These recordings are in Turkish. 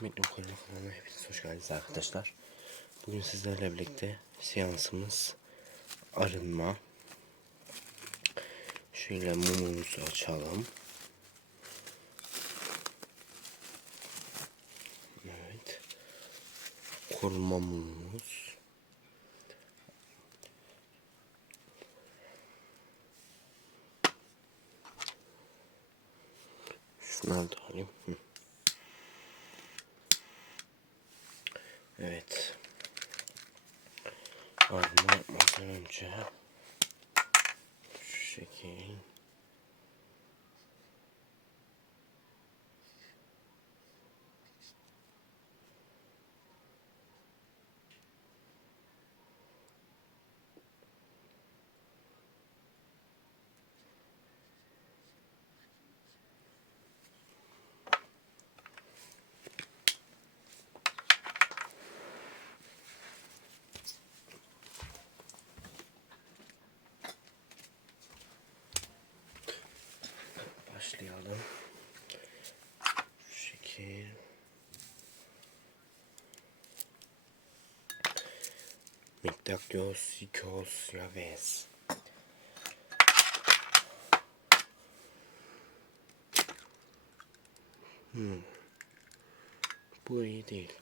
Mikro Koruma kanalına hepiniz hoş geldiniz arkadaşlar. Bugün sizlerle birlikte seansımız arınma. Şöyle mumumuzu açalım. Evet. Koruma mumumuz. Şunları da alayım. Hı. Evet. Arma yapmadan önce şu şekil başlayalım. Şu şekil. Miktaklos, Sikos, Yaves. Hmm. Bu iyi değil.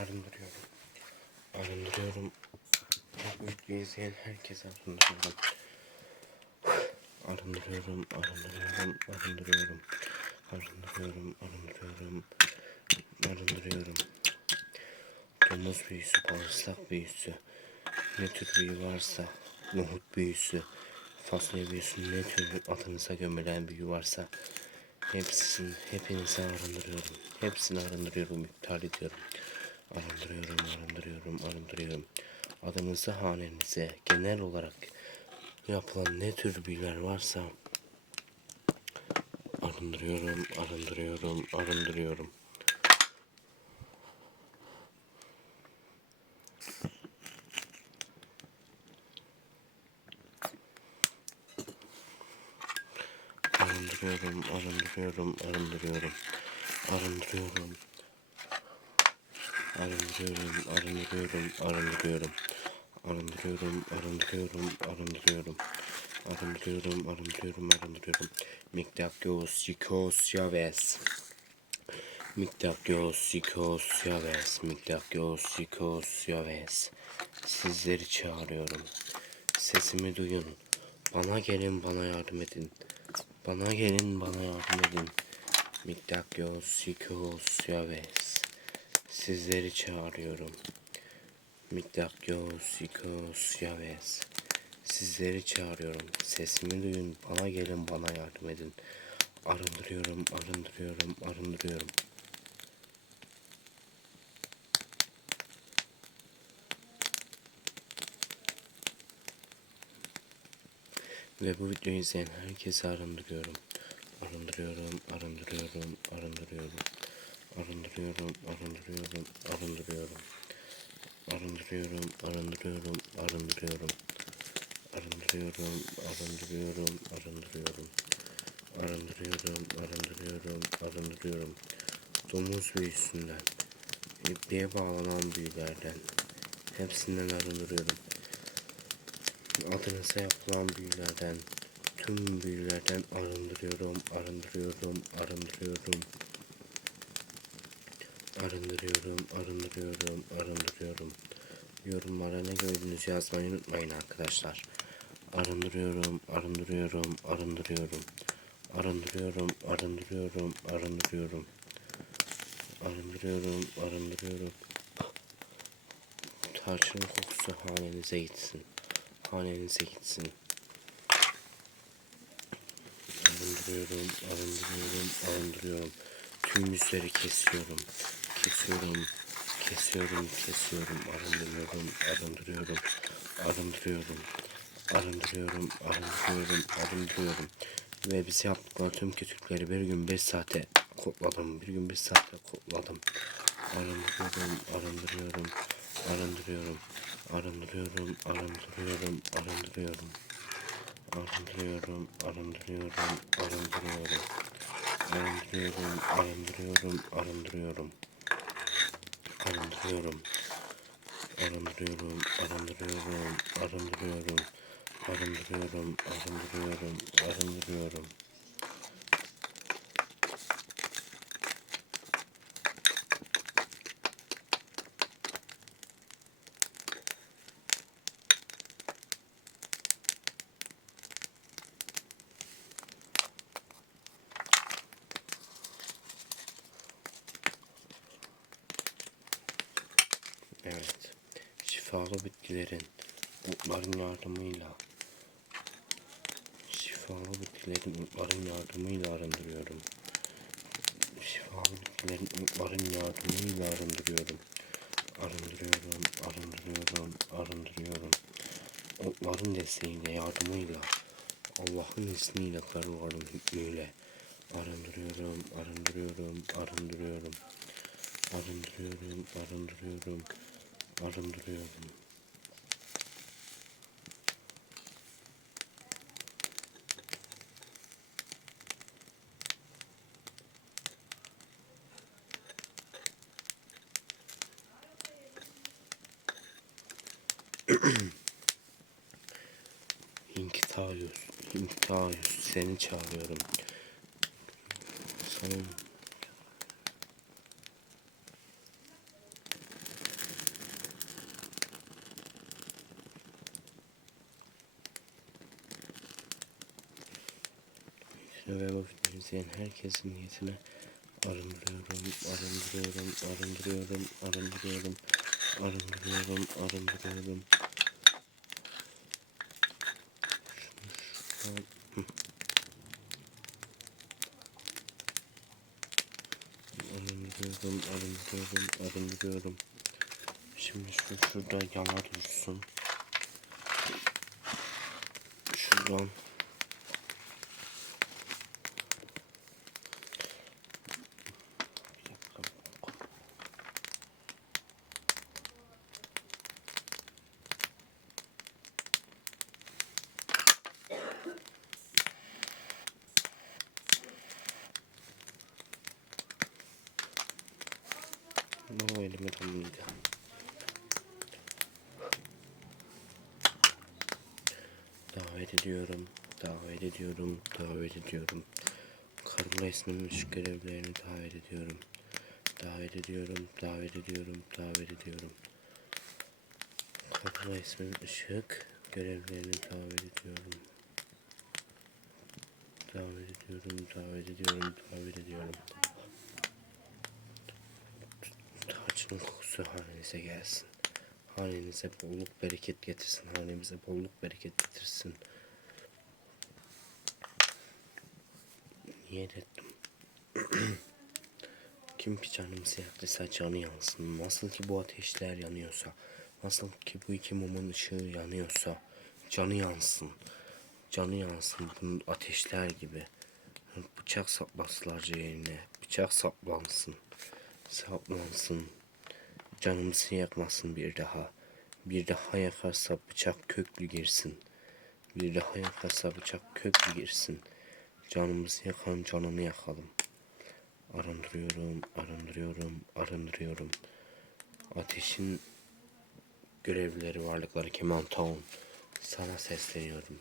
Arındırıyorum. Arındırıyorum. Bu videoyu izleyen herkese arındırıyorum. Arındırıyorum, arındırıyorum, arındırıyorum. Arındırıyorum, arındırıyorum, arındırıyorum. Domuz büyüsü, bağırsak büyüsü, ne tür büyü varsa, nohut büyüsü, fasulye büyüsü, ne tür adınıza gömülen büyü varsa hepsini, hepinizi arındırıyorum. Hepsini arındırıyorum, iptal ediyorum. Arındırıyorum, arındırıyorum, arındırıyorum. Adınızı, hanenize, genel olarak yapılan ne tür büyüler varsa arındırıyorum, arındırıyorum, arındırıyorum. Arındırıyorum, arındırıyorum, arındırıyorum. Arındırıyorum. Arındırıyorum, arındırıyorum, arındırıyorum. Arındırıyorum, arındırıyorum, arındırıyorum. Arındırıyorum, arındırıyorum, arındırıyorum. Miktakyos, sikos, yaves. Miktakyos, sikos, yaves. Miktakyos, sikos, yaves. Sizleri çağırıyorum. Sesimi duyun. Bana gelin, bana yardım edin. Bana gelin, bana yardım edin. Miktakyos, sikos, yaves. Sizleri çağırıyorum. Miktakyos, sikos, yaves. Sizleri çağırıyorum. Sesimi duyun. Bana gelin, bana yardım edin. Arındırıyorum, arındırıyorum, arındırıyorum. Ve bu videoyu izleyen herkese arındırıyorum. Arındırıyorum, arındırıyorum, arındırıyorum. Arındırıyorum, arındırıyorum, arındırıyorum. Arındırıyorum, arındırıyorum, arındırıyorum. Arındırıyorum, arındırıyorum, arındırıyorum. Arındırıyorum, arındırıyorum, arındırıyorum. Domuz büyüsünden, ipliğe bağlanan büyülerden, hepsinden arındırıyorum. Adınıza yapılan büyülerden, tüm büyülerden arındırıyorum, arındırıyorum, arındırıyorum. Arındırıyorum, arındırıyorum, arındırıyorum. Yorumlara ne gördüğünüzü yazmayı unutmayın arkadaşlar. Arındırıyorum, arındırıyorum, arındırıyorum. Arındırıyorum, arındırıyorum, arındırıyorum. Arındırıyorum, arındırıyorum. Tarçının kokusu hanenize gitsin. Hanenize gitsin. Arındırıyorum, arındırıyorum, arındırıyorum. Tüm yüzleri kesiyorum. Kesiyorum, Kesiyorum, kesiyorum, arındırıyorum, arındırıyorum, arındırıyorum, arındırıyorum, arındırıyorum, arındırıyorum. Ve biz yaptıkları tüm kötülükleri bir gün bir saate kodladım. Bir gün bir saate kodladım. Arındırıyorum, arındırıyorum, arındırıyorum, arındırıyorum, arındırıyorum, arındırıyorum. Arındırıyorum, arındırıyorum, arındırıyorum. Arındırıyorum, arındırıyorum, arındırıyorum. Arındırıyorum. Arındırıyorum, arındırıyorum, arındırıyorum. Arındırıyorum, arındırıyorum, arındırıyorum. Evet. Şifalı bitkilerin otların yardımıyla şifalı bitkilerin otların yardımıyla arındırıyorum. Şifalı bitkilerin otların yardımıyla arındırıyorum. Arındırıyorum, arındırıyorum, arındırıyorum. Otların desteğiyle, yardımıyla, Allah'ın izniyle, kararların hükmüyle arındırıyorum, arındırıyorum, arındırıyorum. Arındırıyorum, arındırıyorum, arındırıyorum. Hinkitayus, Hinkitayus seni çağırıyorum. Senin ve bu videoyu izleyen herkesin niyetine arındırıyorum, arındırıyorum, arındırıyorum, arındırıyorum, arındırıyorum, arındırıyorum. Şunu şu an- Hı. Arındırıyorum, arındırıyorum, arındırıyorum. Şimdi şu şurada yana dursun. Şuradan No elime tamamıydı. Davet ediyorum, davet ediyorum, davet ediyorum. Karma esnemiş görevlerini davet ediyorum. Davet ediyorum, davet ediyorum, davet ediyorum. Karma ismin ışık görevlerini davet ediyorum. Davet ediyorum, davet ediyorum, davet ediyorum. Tacının kokusu hanenize gelsin. Hanenize bolluk bereket getirsin. Hanemize bolluk bereket getirsin. Niyet ettim. Kim ki canımızı yaktıysa canı yansın. Nasıl ki bu ateşler yanıyorsa, nasıl ki bu iki mumun ışığı yanıyorsa, canı yansın. Canı yansın bunun ateşler gibi. Bıçak saplasılarca yerine, bıçak saplansın. Saplansın. Canımızı yakmasın bir daha. Bir daha yakarsa bıçak köklü girsin. Bir daha yakarsa bıçak köklü girsin. Canımızı yakan canını yakalım. Arındırıyorum, arındırıyorum, arındırıyorum. Ateşin görevlileri, varlıkları Kemal Taun. Sana sesleniyorum.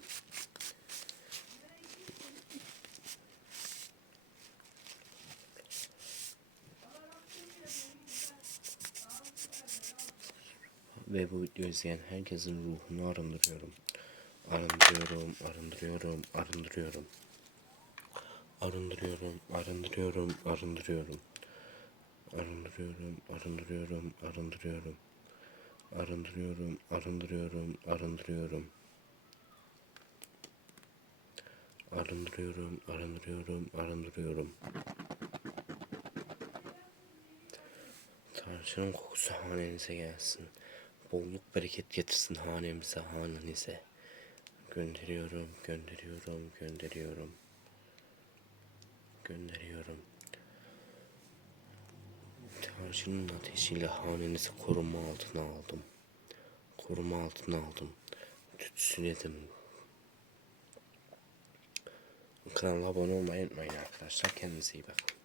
Ve bu videoyu izleyen herkesin ruhunu arındırıyorum. Arındırıyorum, arındırıyorum, arındırıyorum. Arındırıyorum, arındırıyorum, arındırıyorum. Arındırıyorum, arındırıyorum, arındırıyorum. Arındırıyorum, arındırıyorum, arındırıyorum. Arındırıyorum, arındırıyorum, arındırıyorum. Tanrı Çarşının kokusu hanenize gelsin. Bolluk bereket getirsin hanemize, hanenize. Gönderiyorum, gönderiyorum, gönderiyorum. Gönderiyorum. Tanrı'nın ateşiyle hanenizi koruma altına aldım. Koruma altına aldım. Tütsüledim. Kanala abone olmayı unutmayın arkadaşlar. Kendinize iyi bakın.